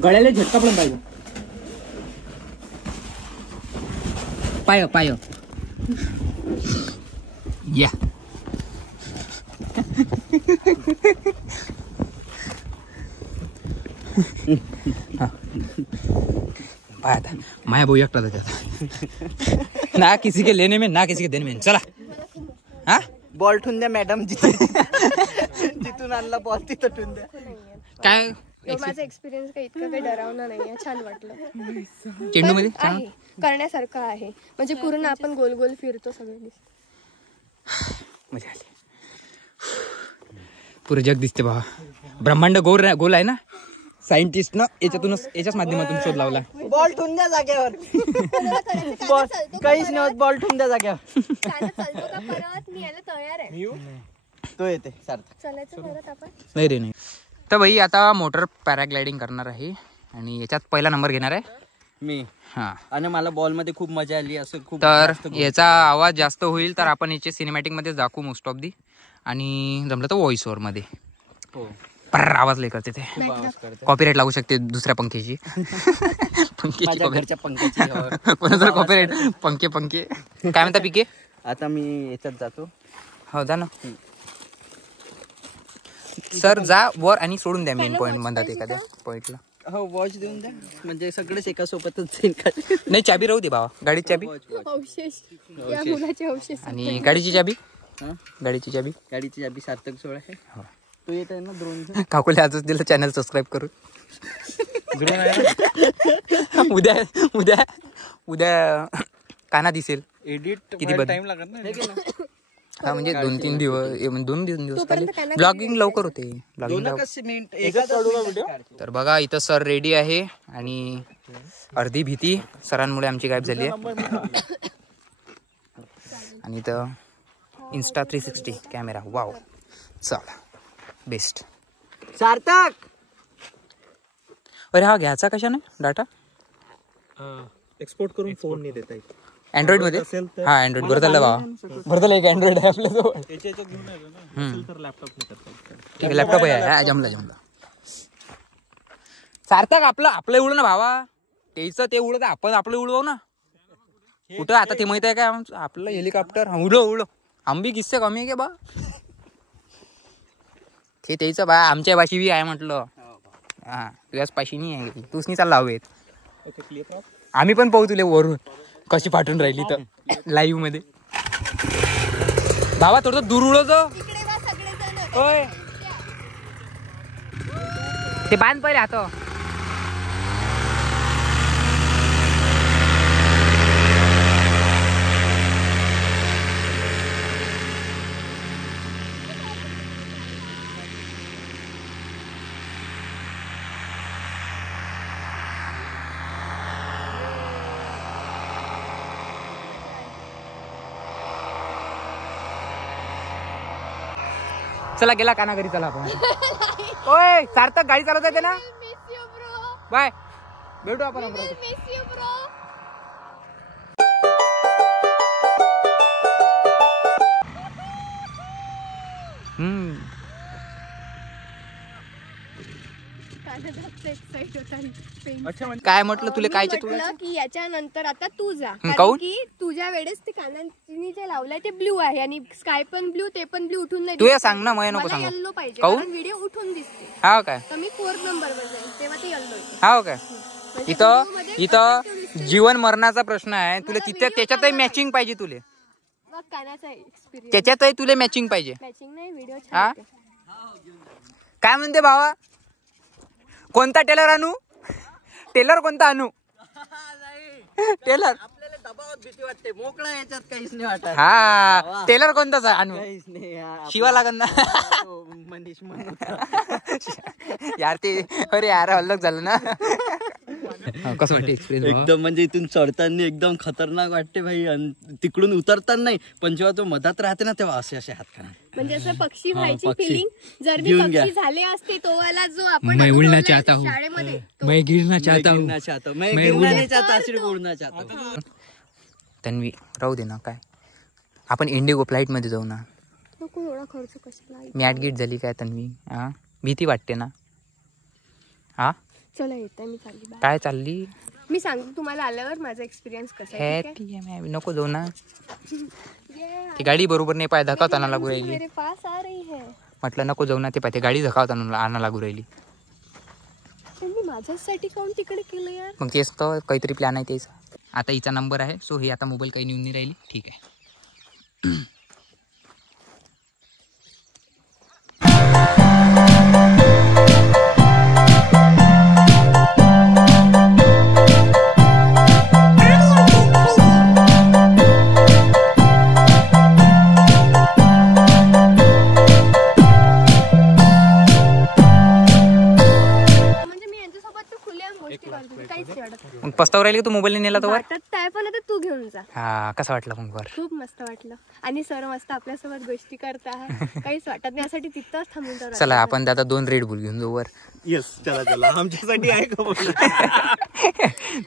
गळ्याला झटका पण पाहिजे. पाय पाय या आता माया भाऊ एकटा त्याच्यात ना किसी के लेने में ना किसी के देने में. चला हा बॉल ठेवून द्या मॅडम. जिथून आणला बॉल तिथं ठेवून द्या. काय माझा एक्सपिरियन्स काही इतकं काही डरावणार नाहीये. छान वाटलं. चेंडू मध्ये आहे करण्यासारखं आहे. म्हणजे पूर्ण आपण गोल गोल फिरतो सगळे दिसत. मजा आली. पुरं जग दिसते बाबा. ब्रह्मांड गोल आहे ना. सायंटिस्ट ना याच्याच माध्यमातून शोध लावला. बॉल ठेवून द्या जागेवर. काहीच नाही बॉल ठेवून द्या जागेवर. तो येते चालायचं परत आपण. नाही रे नाही. तर भाई आता मोटर पॅराग्लायडिंग करणार आहे आणि याच्यात पहिला नंबर घेणार आहे मी. हा आणि मला बॉल मध्ये खूप मजा आली. असं खूप तर याचा आवाज जास्त होईल तर आपण याचे सिनेमॅटिक मध्ये दाखवू मोस्ट ऑफ दी. आणि जमलं तर व्हॉइस ओव्हर मध्ये. हो पर आवाज लय करते ते. खूप आवाज करते. कॉपीराईट लागू शकते दुसऱ्या पंख्याची. माझ्या घरच्या पंख्याची. कोणाचं कॉपीराईट. पंखे काय म्हणता पिके. आता मी याच्यात जातो. हो जा ना सर. जा वर आणि सोडून द्या मेन पॉईंट म्हणतात एखाद्या पॉईंटला. हो वॉच देऊन द्या म्हणजे सगळेच एका सोबतच जाईल. नाही चाबी राहू दे बाबा. गाडीची चाबी अवशेष या मुलाचे अवशेष. आणि गाडीची चाबी. गाडीची चाबी सार्थक सोळा आहे. तो येत आहे ना ड्रोन. काकुले आजच दिलं चॅनल सबस्क्राईब करू. उद्या काना दिसेल. एडिट किती बदल टाइम लागत ना. हा म्हणजे 2-3 दिवस 2 दिवस ब्लॉगिंग लवकर होते. तर बघा इथं सर रेडी आहे आणि अर्धी भीती सरांमुळे आमची गायब झाली आहे. आणि इथं इन्स्टा 360 कॅमेरा. वाव चला बेस्ट. सार्थक अरे हा घ्यायचा कशाने डाटा. एक्सपोर्ट करून फोन नाही देता येत. अँड्रॉइड मध्ये. हा अँड्रॉइड बरं झालं बाबा. बरं झालं एक अँड्रॉइड आहे आपल्याजवळ. ठीक आहे लॅपटॉप आहे. जमला सार्थक आपलं उडव ना भावा. त्याचं ते उडत आपण आपलं उडवू ना. कुठं आता ते माहित आहे काय आपलं हेलिकॉप्टर. उडव आंबी किस्से कमी आहे का बा. ते त्याचं बा आमच्या पाशी बी आहे म्हटलं. हा तुझ्याच पाशी नाही आहे. तूच नाही चालला हवेत. आम्ही पण पाहू तुले वरून कशी पाठवून राहिली तर लाईव्ह मध्ये. भावा थोडं दूर उडवतो. होय ते बांध पहिले हात. चला गेला काना घरी. चला आपण. ओय सार्थक गाडी चालवता येते ना. बाय भेटू आपण. काय म्हटलं तुला काय की याच्यानंतर आता तू जा. काऊन की तुझ्या वेळेस ते कानांनी जे लावलंय ते ब्ल्यू आहे आणि स्काय पण ब्ल्यू ते पण ब्ल्यू उठून नाही. तू हे सांग ना मग नको सांगू. येल्लो पाहिजे काऊन कारण व्हिडिओ उठून दिसते. हा काय. तर मी 4th नंबरवर जाईल तेव्हा ते येल्लो आहे. हा काय. इथं जीवन मरणाचा प्रश्न आहे. तुला तिथे त्याच्यातही मॅचिंग पाहिजे. तुले कानाचा एक्सपिरियन्स त्याच्यातही तुला मॅचिंग पाहिजे. मॅचिंग नाही व्हिडिओ हा काय म्हणते भावा. कोणता टेलर आणू. टेलर कोणता आणू. टेलर भीती वाटते. मोकळा याच्यात काहीच नाही वाटत. हा टेलर कोणताच आणू काहीच नाही. शिवा लागन ना. मनीष म्हणून यार ते अरे यार अलग झालं ना. कसं वाटते एक्सपिरियन्स? एकदम म्हणजे इथून चढताना एकदम खतरनाक वाटते भाई. आणि तिकडून उतरताना नाही, पण जेव्हा तो मधात राहते ना तेव्हा असे असे हात करा. म्हणजे असं पक्षी व्हायची पक्षी. फिलिंग. जर मी घेऊन घ्या. पक्षी झाले असते तो वाला जो आपण मैं उड़ना अनुभवलाय चाहता हूँ. शाळेमध्ये तो. मैं गिरना चाहता हूँ. गिरना चाहता हूं. मैं गिरना नहीं चाहता, सिर्फ उड़ना चाहता हूं. तन्वी राहू दे ना. काय आपण इंडिगो फ्लाईट मध्ये जाऊ ना. नको एवढा खर्च कशाला. मॅट गीट झाली काय तन्वी? हा भीती वाटते ना. हा चला येते मी चालली बाय. काय चालली? मी सांगतो तुम्हाला आल्यावर माझा एक्सपिरियन्स कसा आहे. ठीक आहे? नको जाऊ ना. ये, ती गाडी बरोबर नाही पाय धकावता आणा लागू राहिली. मेरे पास आ रही है. म्हटलं नको जाऊ ना. ते पाय ते गाडी धकावता आणा लागू राहिली. त्यांनी माझ्यासाठी काऊन तिकडे केलं यार. मग तेच तर काहीतरी प्लॅन आहे तेच. आता हिचा नंबर आहे सो ही आता मोबाईल काही नेऊन नाही राहिली. ठीक आहे. मग पस्ताव राहिली तू मोबाईल नेला तर वाटत काय पण आता तू घेऊन जा. हा कसा वाटला मग वर? खूप मस्त वाटलं. आणि सर मस्त आपल्यासोबत गोष्टी करता. काहीच वाटत नाही. यासाठी तिथंच थांबून जाऊ. चला आपण आता 2 रेड बुल घेऊन जाऊ वर. येस चला चला आमच्यासाठी आहे का बोल.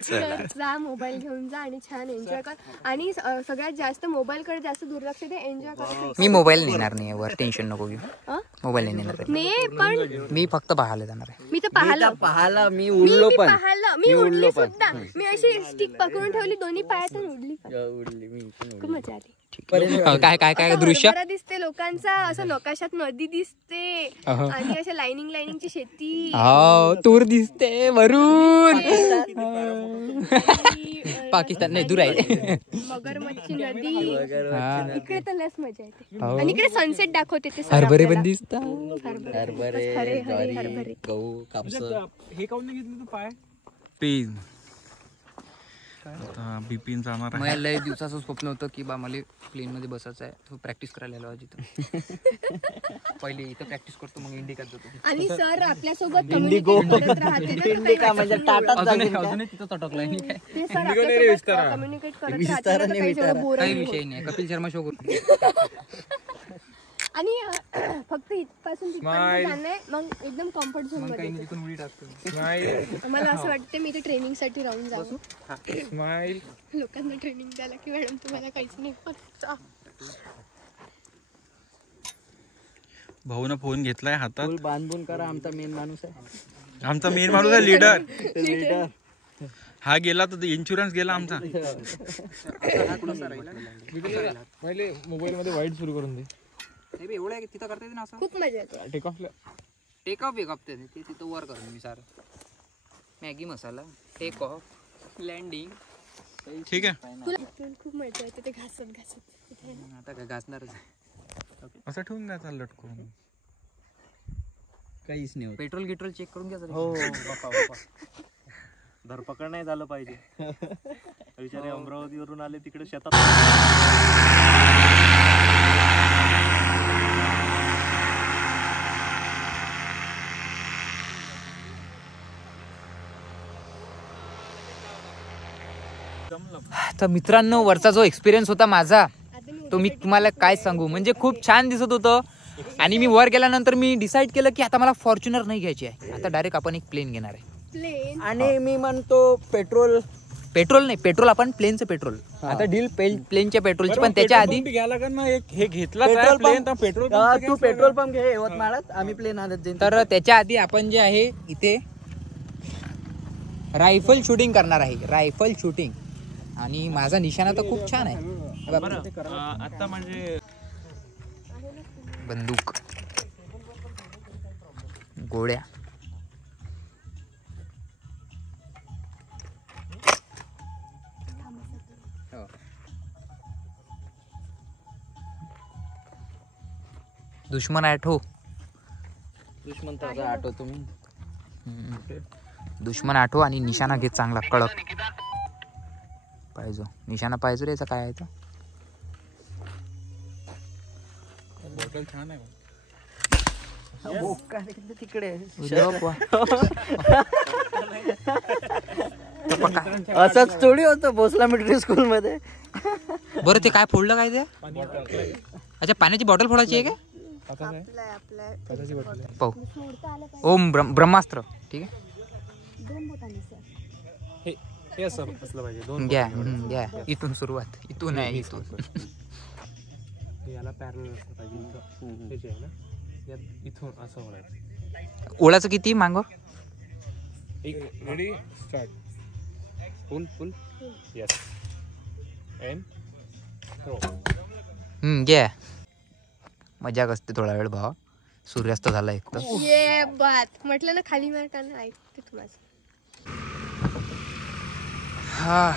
तर जा मोबाईल घेऊन जा आणि छान एन्जॉय कर. आणि सगळ्यात जास्त मोबाईल कडे जास्त दुर्लक्ष दे. एन्जॉय कर. मी मोबाईल नेणार नाही वर. टेन्शन नको घेऊ. अं? मोबाईल नाही नेणार. नाही पण मी फक्त पाहायला जाणार आहे. मी तर पाहिलं. मी उडलो पण. मी उडली सुद्धा. मी अशी स्टिक पकडून ठेवली दोन्ही पायातून उडली पण. उडली मी पण. खूप मजा आली. काय काय काय असं दृश्य हरभरा दिसते लोकांचा. असं नकाशात नदी दिसते आणि अशा लाईनिंगची शेती. हो तूर दिसते वरून. पाकिस्तान नाही दूर आहे. मगरमच्छी नदी. हा. इकडे तर लस मजा येते. हो. आणि इकडे सनसेट दाखवते ते सर हरभरे आपल्याला. पण दिसतात. हरभरे, हरे, ज्वारी, हरभरे. गहू, कापसं. हे काऊन नाही घेतलं तू पाय? पेन आता बिपिन जाणार आहे. मला लय दिवसाचं स्वप्न होतं की बा मला प्लेन मध्ये बसायचं आहे. प्रॅक्टिस करायला आलो आज इथं. पहिले इथं प्रॅक्टिस करतो मग इंडिकात जातो. आणि सर आपल्यासोबत कम्युनिकेट करत राहते ना, तर काही म्हणजे वाटत नाही टाटाच एवढं. जागेल का? अजूनही तिथं तटकलाय नाही काय. ते सर आपल्यासोबत कम्युनिकेट करत राहते ना, तर काही एवढं बोर काही नाही विषय होत. नाही. कपिल शर्मा शो करतो. आणि फक्त इथपासून तिथपर्यंत जाणं आहे. मग एकदम कम्फर्ट झोन मध्ये येते. तिथून उडी टाकतो. मला असं वाटतं मी इथे ट्रेनिंग साठी राहून जाऊ. स्माइल. लोकांना ट्रेनिंग द्यायला की मॅडम तुम्हाला काहीच नाही फक्त भाऊन फोन घेतलाय हातात. फुल बांधून करा. आमचा मेन माणूस आहे. आमचा मेन माणूस आहे लीडर. लीडर. हा गेला तर इन्शुरन्स गेला आमचा. पहिले मोबाईल मध्ये वाईट सुरू करून दे. एवढं तिथं करता येते ना असं. खूप मजा येते. टेक ऑफ टेक ऑफ ते तिथं वर करून मी सारं मॅगी मसाला टेक ऑफ लँडिंग. ठीक आहे. तुला खूप मजा येते ते घासत इथे. आता काय घासणारच आहे. असं ठेवून द्यायचा लटकून. काहीच नाही होत. पेट्रोल गिट्रोल चेक करून घ्या जरा. हो बापा धरपकड नाही झालं पाहिजे. विचारे अमरावतीवरून आले तिकडे शेतात. तर मित्रांनो वरचा जो एक्सपिरियन्स होता माझा तो मी तुम्हाला काय सांगू. म्हणजे खूप छान दिसत होतं. आणि मी वर गेल्यानंतर मी डिसाईड केलं की आता मला फॉर्च्युनर नाही घ्यायची आहे. आता डायरेक्ट आपण एक प्लेन घेणार आहे. प्लेन आणि मी म्हणतो पेट्रोल नाही पेट्रोल आपण प्लेनचं पेट्रोल. आता डील प्लेनच्या पेट्रोलची. पण त्याच्या आधी घ्यायला लागेल ना. एक हे घेतला पेट्रोल प्लेन तर पंप. पेट्रोल तू पेट्रोल पंप घे यवतमाळात. आम्ही प्लेन आणत जाईन. तर त्याच्या आधी आपण जे आहे इथे रायफल शूटिंग करणार आहे. Rifle shooting. आणि माझा निशाणा तर खूप छान आहे. आता म्हणजे बंदूक गोळ्या दुश्मन आठो. दुश्मन तर आठव तुम्ही. दुश्मन आठो आणि निशाणा घेत चांगला कडक. पाहिजे निशाणा पाहिजे रे याचा काय आहे तो बॉटल छान आहे तिकडे असंच थोडी होतं भोसला मिलिटरी स्कूल मध्ये. बरं ते काय फोडलं काय ते अच्छा पाण्याची बॉटल फोडायची आहे का पाहू ओम ब्रह्मास्त्र ठीक आहे घ्या घ्या इथून सुरुवात इथून आहे इथून याला पॅरल पाहिजे ना इथून असं होणार. ओळाचं किती मागव रेडी स्टार्ट फुल फुल यस एंड घ्या मजाक असते थोडा वेळ भावा सूर्यास्त झाला एक तर ये बात म्हटलं ना खाली मार्कानं ऐकते तुम्हाला. हा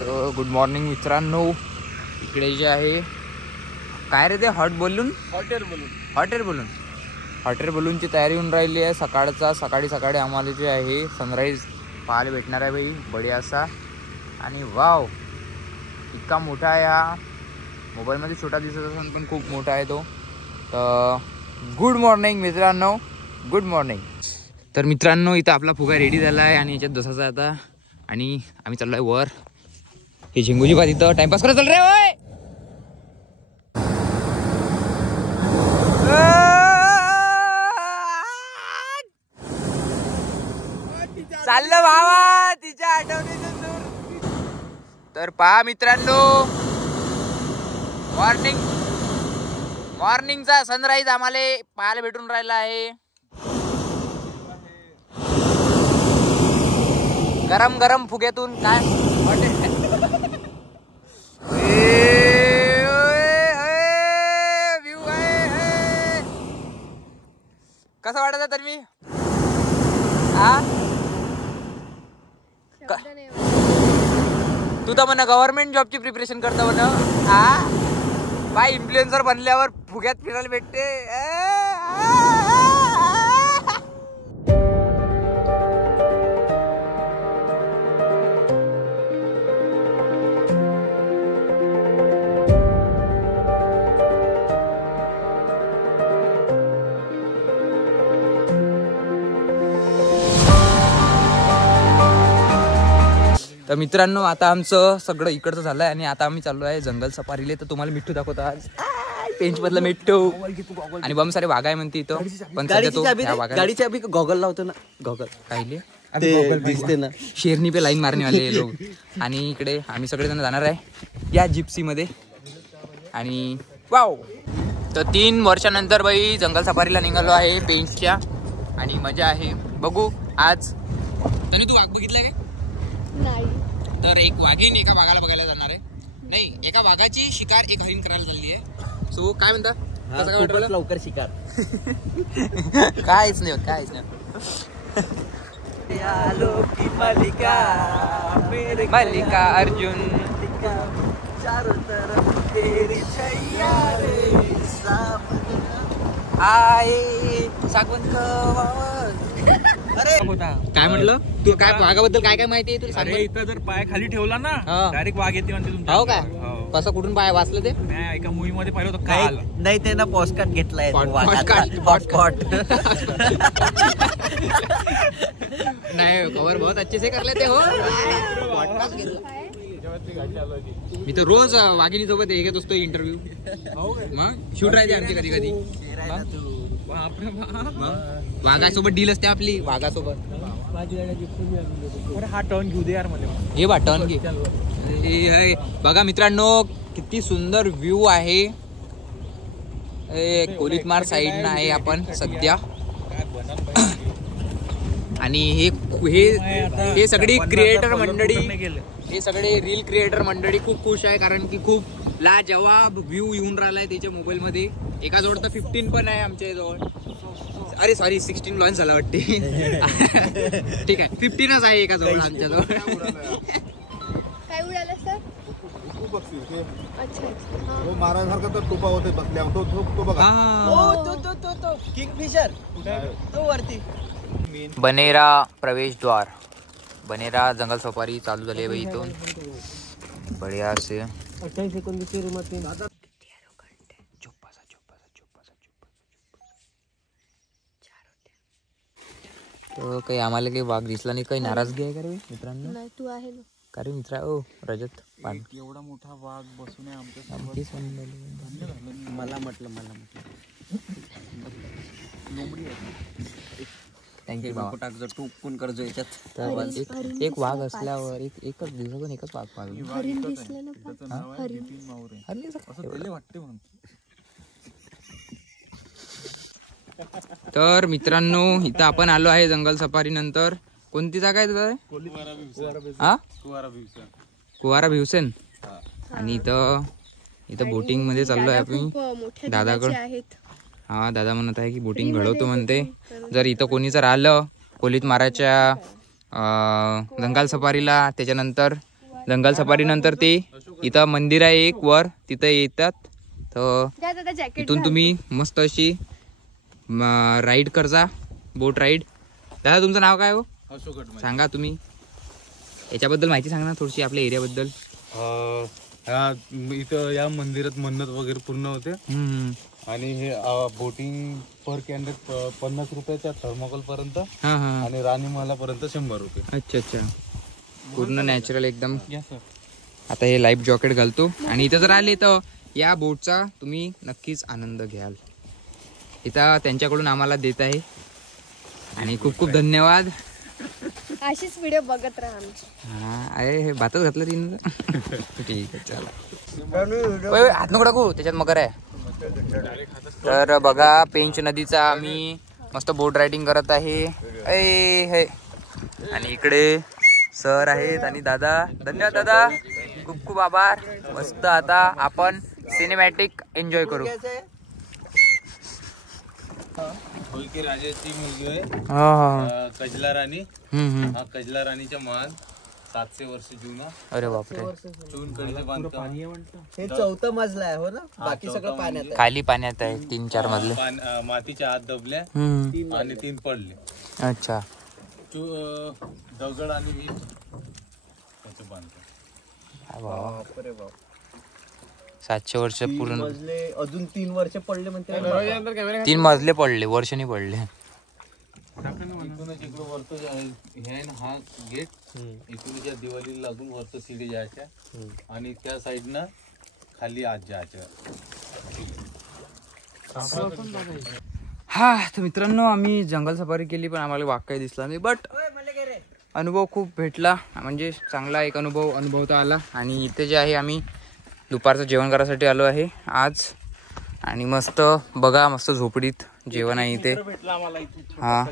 तर गुड मॉर्निंग मित्रांनो. इकडे जे आहे काय रे ते हॉट बलून हॉट एअर बलूनची तयारी होऊन राहिली आहे सकाळी आम्हाला जे आहे सनराईज पाहायला भेटणार आहे बाई बढिया असा. आणि वाव इतका मोठा आहे हा मोबाईलमध्ये छोटा दिसत असून पण खूप मोठा आहे तो. तर गुड मॉर्निंग मित्रांनो गुड मॉर्निंग. तर मित्रांनो इथं आपला फुगा रेडी झाला आहे आणि याच्यात बसायचा आहे आता आणि आम्ही चाललो आहे वर. हे झिंगूजी बा तिथं टाइमपास करत चाल रे होय चाललं भावा तिच्या आठवणीतून दूर. तर पहा मित्रांनो मॉर्निंगचा सनराईज आम्हाला पाहायला भेटून राहिला आहे. गरम गरम फुग्यातून काय व्ह्यू आहे कसं वाटत तर मी तू तर म्हणा गव्हर्नमेंट जॉबची प्रिपरेशन करता म्हणा बाय इन्फ्लुएन्सर बनल्यावर फुग्यात फिरायला भेटते. तर मित्रांनो आता आमचं सगळं इकडचं झालं आहे आणि आता आम्ही चाललो आहे जंगल सफारीले. तर तुम्हाला मिठ्ठू दाखवतो आज पेंच मधला मिठ्ठू आणि बम सारे वाघ आहे म्हणते इथं पण गाडीची अभी गॉगल लावतो ना गॉगल काहिले दिसते ना शेरनी पे लाईन मारणे वाले लोक. आणि इकडे आम्ही सगळेजण जाणार आहे या जिप्सी मध्ये आणि वाव. तर 3 वर्षानंतर बाई जंगल सफारीला निघालो आहे पेंचच्या आणि मजा आहे बघू आज. तरी तू वाघ बघितला काय नाही तर एक वाघीण एका वाघाला बघायला जाणार आहे नाही एका वाघाची शिकार एक हरिण करायला चालली आहे. सो काय म्हणता लवकर शिकार काहीच नाही मल्लिका अर्जुन आए सागवंत काय म्हटलं तू काय वाघाबद्दल काय काय माहिती आहे तुला सांग. इथं जर पाय खाली ठेवला ना डायरेक्ट वाघ येते म्हणते तुमच्या. हो काय कसं कुठून पाय वाचलं ते एका मूवी मध्ये पाहिलं होतं काल. नाही ते ना पॉस्टकार्ड घेतलाय नाही कवर बहुत अच्छे से कर लेते हो. मी तर रोज वाघिणी सोबत हे घेत असतो इंटरव्ह्यू मग शूट राहते आमची कधी कधी वाघासोबत डील असते आपली वाघासोबत. हा टर्न घेऊ दे यार मला हे बा टर्न घे. बघा मित्रांनो किती सुंदर व्ह्यू आहे. कोलितमार साईडनं आहे आपण सध्या आणि हे सगळी क्रिएटर मंडळी हे सगळे रील क्रिएटर मंडळी खूप खुश आहे कारण की खूप लाजवाब व्ह्यू येऊन राहिलाय त्याच्या मोबाईल मध्ये. एका जवळ तर 15 पण आहे आमच्या जवळ. अरे सॉरी 16 लॉन्च झाला वाटते. ठीक आहे 15च आहे एका जवळ आमच्या जवळ. काय उडाला सर अच्छा महाराजांसारखा तर टोपा होते बसल्या तो बघा तो किंगफिशर तो वरती. बनेरा प्रवेशद्वार बनेरा जंगल सफारी चालू झाली आहे बाई इथून बढिया से 28 सेकंद सुरू मध्ये तो काही आम्हाला काही वाघ दिसला नाही. काही नाराजगी आहे का रे मित्रांनो? नाही तू आहे ना. का रे मित्रा? ओ रजत एवढा मोठा वाघ बसून आहे आमच्या मला म्हटलं थँक्यू बाबा. टाकजो टोकून करजो याच्यात. तर एक वाघ असल्यावर एकच दिवसातून एकच वाघ पाहिजे. हरिण दिसलं ना पण. हरिण वाटते म्हणून. तर मित्रांनो इथं आपण आलो आहे जंगल सफारी नंतर. कोणती जागा आहे तुझा? कुवारा भिवसेन. आणि इथं बोटिंग मध्ये चाललोय आपण दादाकडे. हा दादा म्हणत आहे की बोटिंग घडवतो म्हणते. जर इथं कोणी जर आलं कोलीत माराच्या जंगल सफारीला, त्याच्यानंतर जंगल सफारी नंतर ते इथं मंदिर आहे एक वर, तिथं येतात. तर इथून तुम्ही मस्त अशी राईड करजा, बोट राईड. दादा तुमचं नाव काय हो? सांगा तुम्ही याच्याबद्दल माहिती सांगा ना थोडीशी आपल्या एरियाबद्दल. इथं या मंदिरात मन्नत वगैरे पूर्ण होते. आणि हे बोटिंग पर कॅन्डेट 50 रुपयाच्या थर्मोकॉल पर्यंत आणि राणी महालापर्यंत 100 रुपये. अच्छा अच्छा, पूर्ण नॅचरल एकदम. आता हे लाईफ जॉकेट घालतो आणि इथं जर आले तर या बोटचा तुम्ही नक्कीच आनंद घ्याल. इथं त्यांच्याकडून आम्हाला देत आहे आणि खूप खूप धन्यवाद. अशीच व्हिडिओ बघत राहा. हा अरे हे भातच घातलं तिने. ठीक आहे चला. हात नको टाकू त्याच्यात मगर आहे. तर बघा पेंच नदीचा आम्ही मस्त बोट रायडिंग करत आहे. आणि इकडे सर आहेत आणि दादा. धन्यवाद दादा, खूप खूप आभार. मस्त आता आपण सिनेमॅटिक एन्जॉय करू. राजाची मुलगी आहे कजला राणी. हा कजला राणीचा मान 700 वर्ष जुना. अरे बापरे. चूनकडे बांधकाम. हे 4था मजला आहे हो ना, बाकी सगळं पाण्यात आहे. खाली पाण्यात आहे 3-4 मजले. मातीच्या हात दबल्या आणि 3 पडले. अच्छा. दगड आणि वीट त्याचं बांधकाम. 700 वर्ष पूर्ण. मजले अजून 3 वर्ष पडले म्हणते. 3 मजले पडले, वर्ष नाही पडले. इकडूनच इकडं वरतो हे आहे ना हा गेट. इकडूनच्या दिवाळीला लागून वरतो शिडी जायच्या आणि त्या साईडनं खाली आत जायच्या. हा तर मित्रांनो आम्ही जंगल सफारी केली पण आम्हाला वाघ काही दिसला नाही. बट अनुभव खूप भेटला, म्हणजे चांगला एक अनुभवता आला. आणि इथे जे आहे आम्ही दुपारचं जेवण करायसाठी आलो आहे आज. आणि मस्त बघा, मस्त झोपडीत जेवण आहे इथे. हा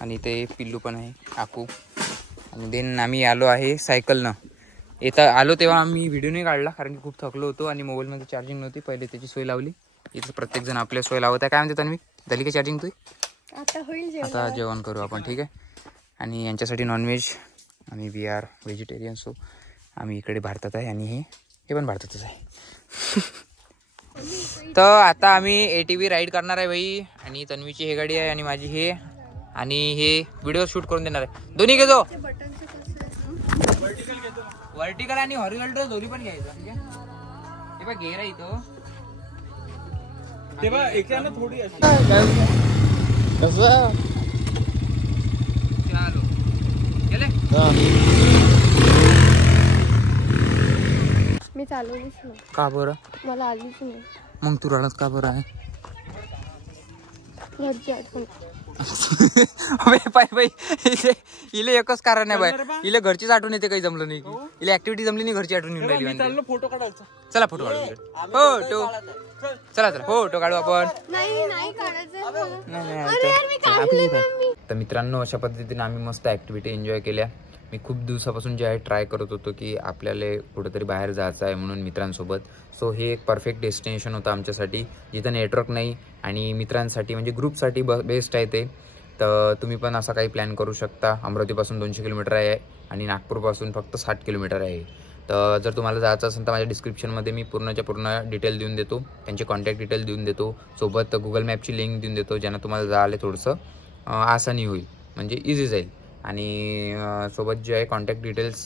आणि ते पिल्लू पण आहे आकू. आणि देन आम्ही आलो आहे सायकलनं. आलो तेव्हा आम्ही व्हिडिओ नाही काढला कारण की खूप थकलो होतो आणि मोबाईलमध्ये चार्जिंग नव्हती. पहिले त्याची सोय लावली. इथं प्रत्येक जण आपल्या सोय लावत आहे. काय म्हणते तन्वी, झाली का चार्जिंग तुझी? आता होईल. आता जेवण करू आपण, ठीक आहे. आणि यांच्यासाठी नॉनव्हेज आणि वी आर व्हेजिटेरियन. सो आम्ही इकडे भारतात आहे आणि हे पण भारतातच आहे. तर आता आम्ही ATV राईड करणार आहे भाई. आणि तन्वीची हे गाडी आहे आणि माझी हे. आणि हे व्हिडिओ शूट करून देणार आहे. दोन्ही घेतो, व्हर्टिकल आणि हॉरिझॉन्टल दोन्ही पण घ्यायचं. हे बघ घेर आहे इथं. तेव्हा एकानं थोडी अशी कसं चालो गेले. मी चालवलीच नाही. का बरं? मला आलीच नाही. मग तू रडत का बरं आहे? घरची आठवण. बाई इले एकच कारण आहे बाई, इले घरचीच आठवण येते. काही जमलं नाही, इले ऍक्टिव्हिटी जमली नाही, घरची आठवण येऊन राहिली. फोटो काढायचा. चला फोटो काढू. फोटो चला फोटो काढू आपण. नाही काढायचं. नाही. तर मित्रांनो अशा पद्धतीने आम्ही मस्त ऍक्टिव्हिटी एन्जॉय केल्या. मी खूप दिवसापासून जे आहे ट्राय करत होतो की आपल्याला कुठेतरी बाहेर जायचं आहे म्हणून मित्रांसोबत. सो हे एक परफेक्ट डेस्टिनेशन होतं आमच्यासाठी, जिथं नेटवर्क नाही आणि मित्रांसाठी म्हणजे ग्रुपसाठी बेस्ट आहे ते. तर तुम्ही पण असा काही प्लॅन करू शकता. अमरावतीपासून 200 किलोमीटर आहे आणि नागपूरपासून फक्त 60 किलोमीटर आहे. तर जर तुम्हाला जायचं असेल तर माझ्या डिस्क्रिप्शनमध्ये मी पूर्णच्या पूर्ण डिटेल देऊन देतो, त्यांचे कॉन्टॅक्ट डिटेल देऊन देतो, सोबत गुगल मॅपची लिंक देऊन देतो, ज्यांना तुम्हाला जायला थोडंसं आसानी होईल, म्हणजे इझी जाईल. आणि सोबत जे आहे कॉन्टॅक्ट डिटेल्स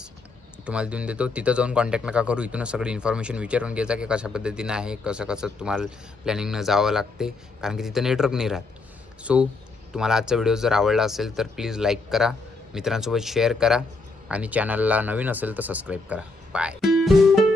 तुम्हाला देऊन देतो. तिथं जाऊन कॉन्टॅक्ट नका करू. इथूनच सगळी इन्फॉर्मेशन विचारून घ्यायचा की कशा पद्धतीनं आहे, कसं तुम्हाला प्लॅनिंगनं जावं लागते, कारण की तिथं नेटवर्क नाही राहत. सो तुम्हाला आजचा व्हिडिओ जर आवडला असेल तर प्लीज लाईक करा, मित्रांसोबत शेअर करा आणि चॅनलला नवीन असेल तर सबस्क्राईब करा. बाय.